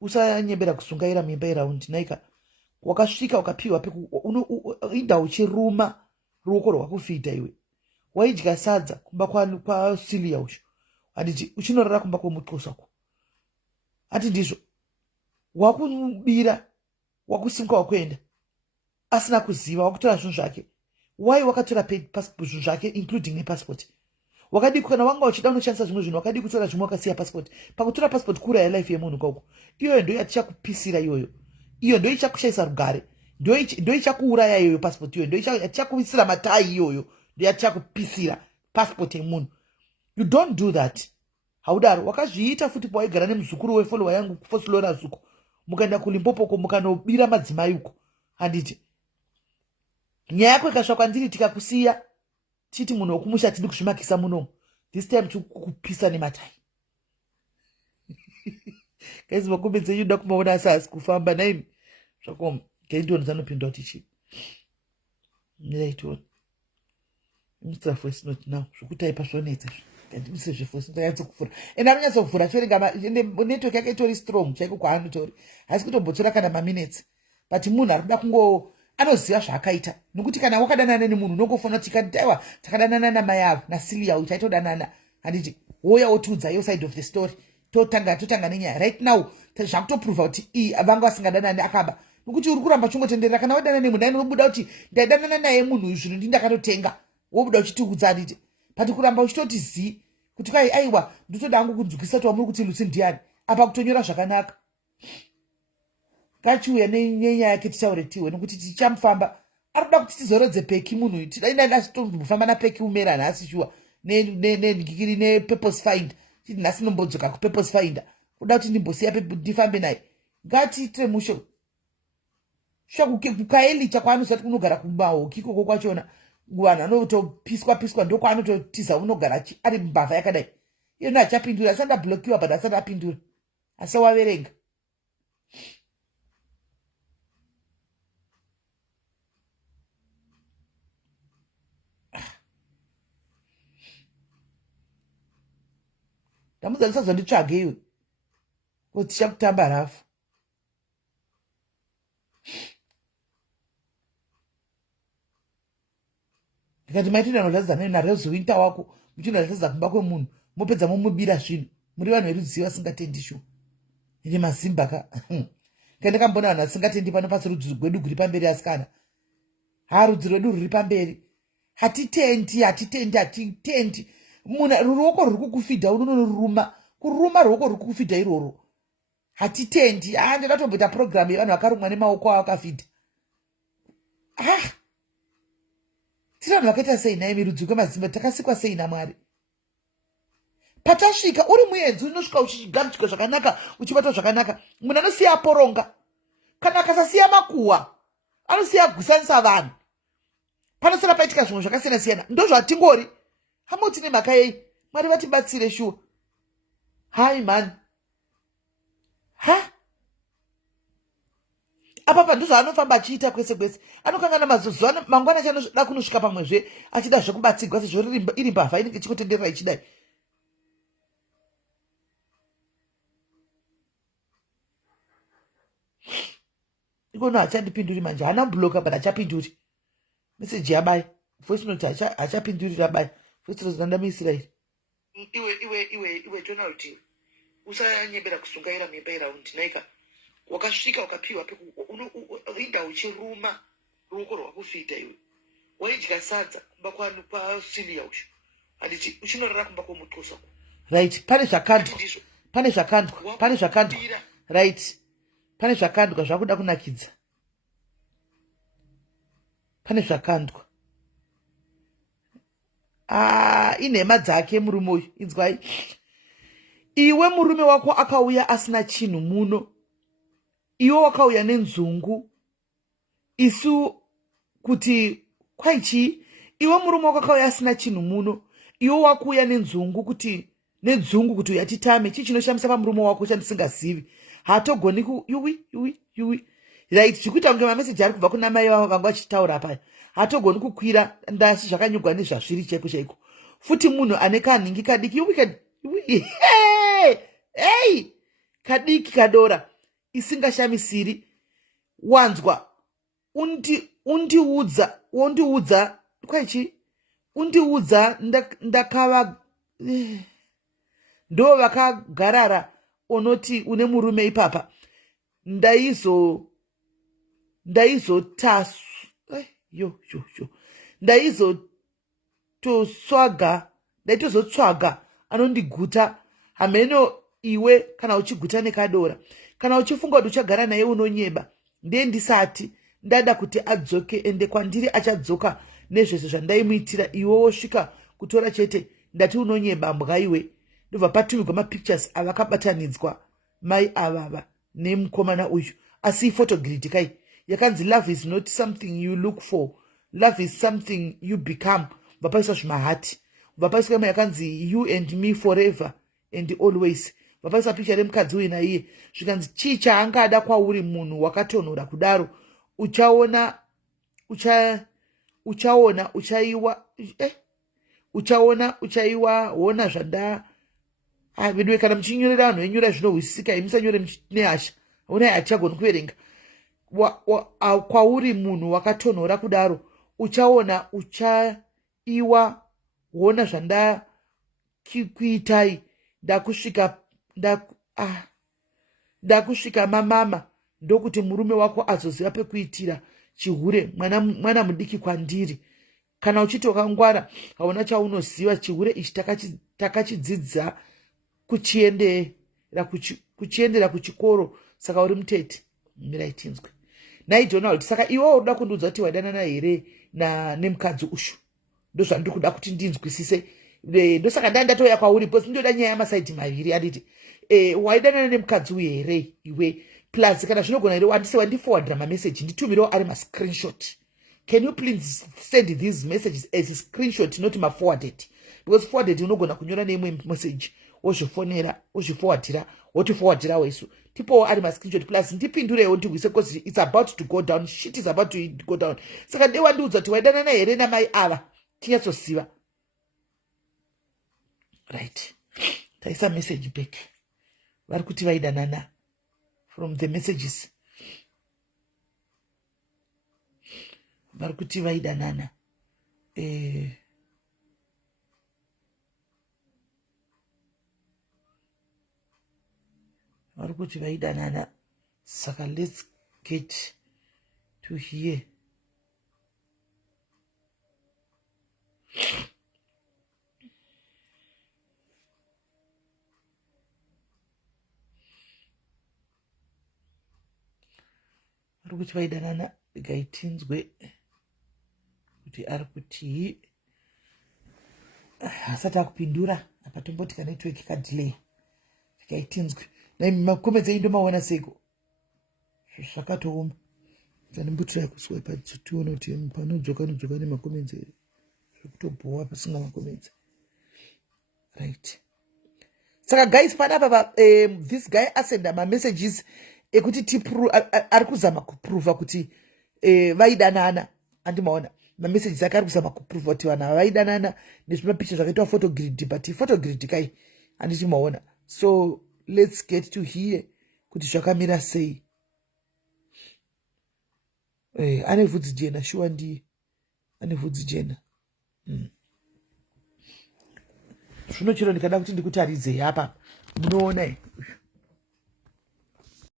usanyembera kusungaira mimba iraundi naika wakasvika ukapiwa inda uchiruma ruoko rwakufita. Iwe waidya sadza kumba kwasilia usho handiti uchinorara kumba kwomutosako hati ndizvo wakubira wakusimuka wakuenda asina kuziva wakutora zvinhu zvake. Wai wakatora zvinhu zvake including nepassport wakadi kana wanga uchida unoshandisa zvimwe zvinhu wakadi kutora zvimwe wakasiya passport. Pakutora passport kura yelife yemunhu kauko iyoyo ndio yatichakupisira iyoyo ndio ichakushaisa rugare ndio ichakuuraya iyoyo passport iyoyo ndio yatichakuisira matai iyoyo ndio yatichakupisira passport yemunhu. You don't do that. Haudaro wakazviita futi pawaigara nemuzukuru wefollower yangu Foslora Zuko mukaenda kuLimpopo mukanobira madzimai uko handiti nyaya yako ikasvakwa ndiri tikakusiya titi munhu wokumusha tidi kuzvimakisa munomu this time tikukupisa nematai. Guys makombe dzenyu nda kumaona asasi kufamba naimi zvako ngendoni zanopindwa tichi ndaitona Mr. Voice Note now zvokutaipa zvonetsa ndimuse zvevoice note yatso kuvhura ende anonyatso kuvhura choringa network yake itori strong chaiko kwaanotori hasi kutombotora kana maminutes but munhu ari kuda kungo anoziva zvaakaita nokuti kana wakadanana nemunhu unongofanira kuti aiwa takadanana namai avo nasilia uyu taitodanana handiti woya wotiudza yo side of the story totanga nenyaya right now zvakutoprova kuti vanga vasingadanani akaba nokuti uri kuramba chungotenderera kana wadana nemunhu unobuda kuti ndaidanana naye munhu uyu zvinhu ndindakatotenga wobuda uchitiudza handiti but kuramba uchitoti zii kuti kwai aiwa ndotoda hangu kudzukisa kuti wamuri kuti Lucy ndiani apa kutonyora zvakanaka kachiuya nenyaya yake titaure tiwe nokuti tichamufamba ari kuda kuti tizorodze peki munhu uyu tidaindaasitombofamba napeki umera nhasi shuwa nengikiri nepurpose finder titi nhasi nombodzoka kupurpose finder kuda kuti ndimbosiya ndifambe naye ngatiitire musho kukaelicha kwaanozati kunogara kumahoki ikoko kwachona vanhu anotopiswa ndokwaanototiza unogara ari mbavha yakadai iyona achapindura asanda blokiwa but asati apindura asi waverenga ndamuzanisa zvanditsvage iwe kuti tichakutamba rafu ndikati maitoenda nodhadzana naRose wako muchinodhadzadza kumba kwemunhu mopedza momubira zvinhu muri vanhu veruzivo vasingatendi shuwa ine mazimba ka kandakambona vanhu vasingatendi pano pasi rudzi rwedu rwuri pamberi asikana rudzi rwedu rwuri pamberi hatitendi munhu ruoko rwuri kukufidha unonoruma kuruma ruoko rwuri kukufidha irworwo hatitendi ndakatomboita programu yevanhu vakarumwa nemaoko avo akafidha tiri vanhu vakaita sei naimi rudzi kwemazimba takasikwa sei naMwari patasvika uri muenzi unosvika uchigamuchika zvakanaka uchibata zvakanaka munhu anosiya aporonga kana akasasiya makuhwa anosiya gusanisa vanhu panosara paitika zvimwe zvakasiyana-siyana ndo zvatingori hamoti nemhaka yei Mwari vatibatsire shuwa hai mani apapa ndizvo anofamba achiita kwese kwese anokangana mazuva mangwana achanoda kunosvika pamwezve achida zvekubatsirwa sezvo iri mbavha inenge ichikotenderera ichidai ikono hachandipinduri manje haana mbloka but hachapinduri meseji yabai voice note hachapindurira bai voice note ndandamisira iri iwe Donald usanyembera kusungaira mimba iraundi naika wakasvika ukapiwa inda uchiruma ruoko rwakufita iwe waidya sadza kumba kwasilia usho handiti uchinorara kumba kwomutosako right pane zvakandwa right pane zvakandwa zvakuda kunakidza pane zvakandwa inhema dzake murume uyu inzwai iwe murume wako akauya asina chinhu muno iwe wakauya nenzungu isu kuti kwaichi iwe murume wakakauya asina chinhu muno, iwe wakuuya nedzungu kuti uyatitame. Chii chinoshamisa pamurume wako chandisingazivi? Haatogoni yuwi right. Zvikuita kunge mameseji ari kubva kuna mai vavo vanga vachitaura paya. Haatogoni kukwira ndasi zvakanyugwa nezvazviri chaiko. Futi munhu ane kanhingi kadiki hey! Kadiki kadora isingashamisiri. Wanzwa undiudza kwaichi undiudza ndakava ndo vakagarara onoti une murume ipapa ndaitozotsvaga anondiguta. Hameno iwe kana uchiguta nekadora, kana uchifunga kuti uchagara naye unonyeba, ndiye ndisati ndada kuti adzoke, ende kwandiri achadzoka nezvese zvandaimuitira. Iwe wosvika kutora chete ndati unonyeba mbwa iwe. Ndobva patumirwa mapictures avakabatanidzwa mai avava nemukomana uyu. Asi photogrid kai yakanzi love is not something you look for, love is something you become. Vapaiswa zvimahati, vapaiswa kama yakanzi you and me forever and always. Vapaiswa picha remukadzi uyu naiye zvikanzi chii chaangada kwauri munhu wakatonhora kudaro. Uchaiwa wona zvanda vedwe. Kana muchinyorera vanhu venyora zvinohwisika, imusanyore nehasha, onai hatichagoni kuverenga. Kwauri munhu wakatonhora kudaro, uchaiwa wona zvanda kuitai. Ndakusvika mamama ndokuti murume wako azoziva pekuitira chihure, mwana mudiki kwandiri. Kana uchitoka ngwara hauna chaunoziva. Chihure ichi takachidzidza kuchiendera kuchikoro, saka uri mutete. Mirai tinzwe naidonald. Saka iwe unoda kundiudza kuti waidanana here nemukadzi ushu? Ndozvandiri kuda kuti ndinzwisise. Ndosaka ndandatoya kwauri because ndoda nyaya yamasaidhi maviri. Anditi waidanana nemukadzi uyu here iwe? Plus kana zvinogona here wandiforwardira mameseji nditumirewo ari mascreenshot. Can you please send these messages as a screenshot, not ma-forwarded? Because forwarded unogona kunyora neimwe message wozvifonera wozviforwardira wotiforwardira wesu tipowo ari ma-screenshot. Plus ndipindurewo ndigwise because it's about to go down. Shit is about to go down. Saka ndewandiudza kuti waidanana here namai ava tinyatsosiva. Right. Taisa message back. Vari kuti vaidanana from the messages. Vari kuti vaidanana. Vari kuti vaidanana. Saka let's get to here. Vari kuti vaidanana gaitinzwe kuti ari kuti asati akupindura apa tomboti ka network ka delay gaitinzwe na makomedze indo maona seko zvakatooma. Ndanimbutira kuswipe tione kuti panodzoka nemakomedze zvekutobhowa pasinga makomedze. Right. Saka guys panapa this guy asenda ma-messages ekuti ari kuzama kuprova kuti vaidanana. Andimaona ma-messages ake ari kuzama kuprova kuti vanhu vaidanana nezvimapicture zvakaitwa photogrid, but photogrid kai handiti maona. So let's get to here kuti zvakamira sei. Ane vhudzi jena, shuwa ndiye ane vhudzi jena. Zvino chiro ndikada kuti ndikutaridze apa. Munoona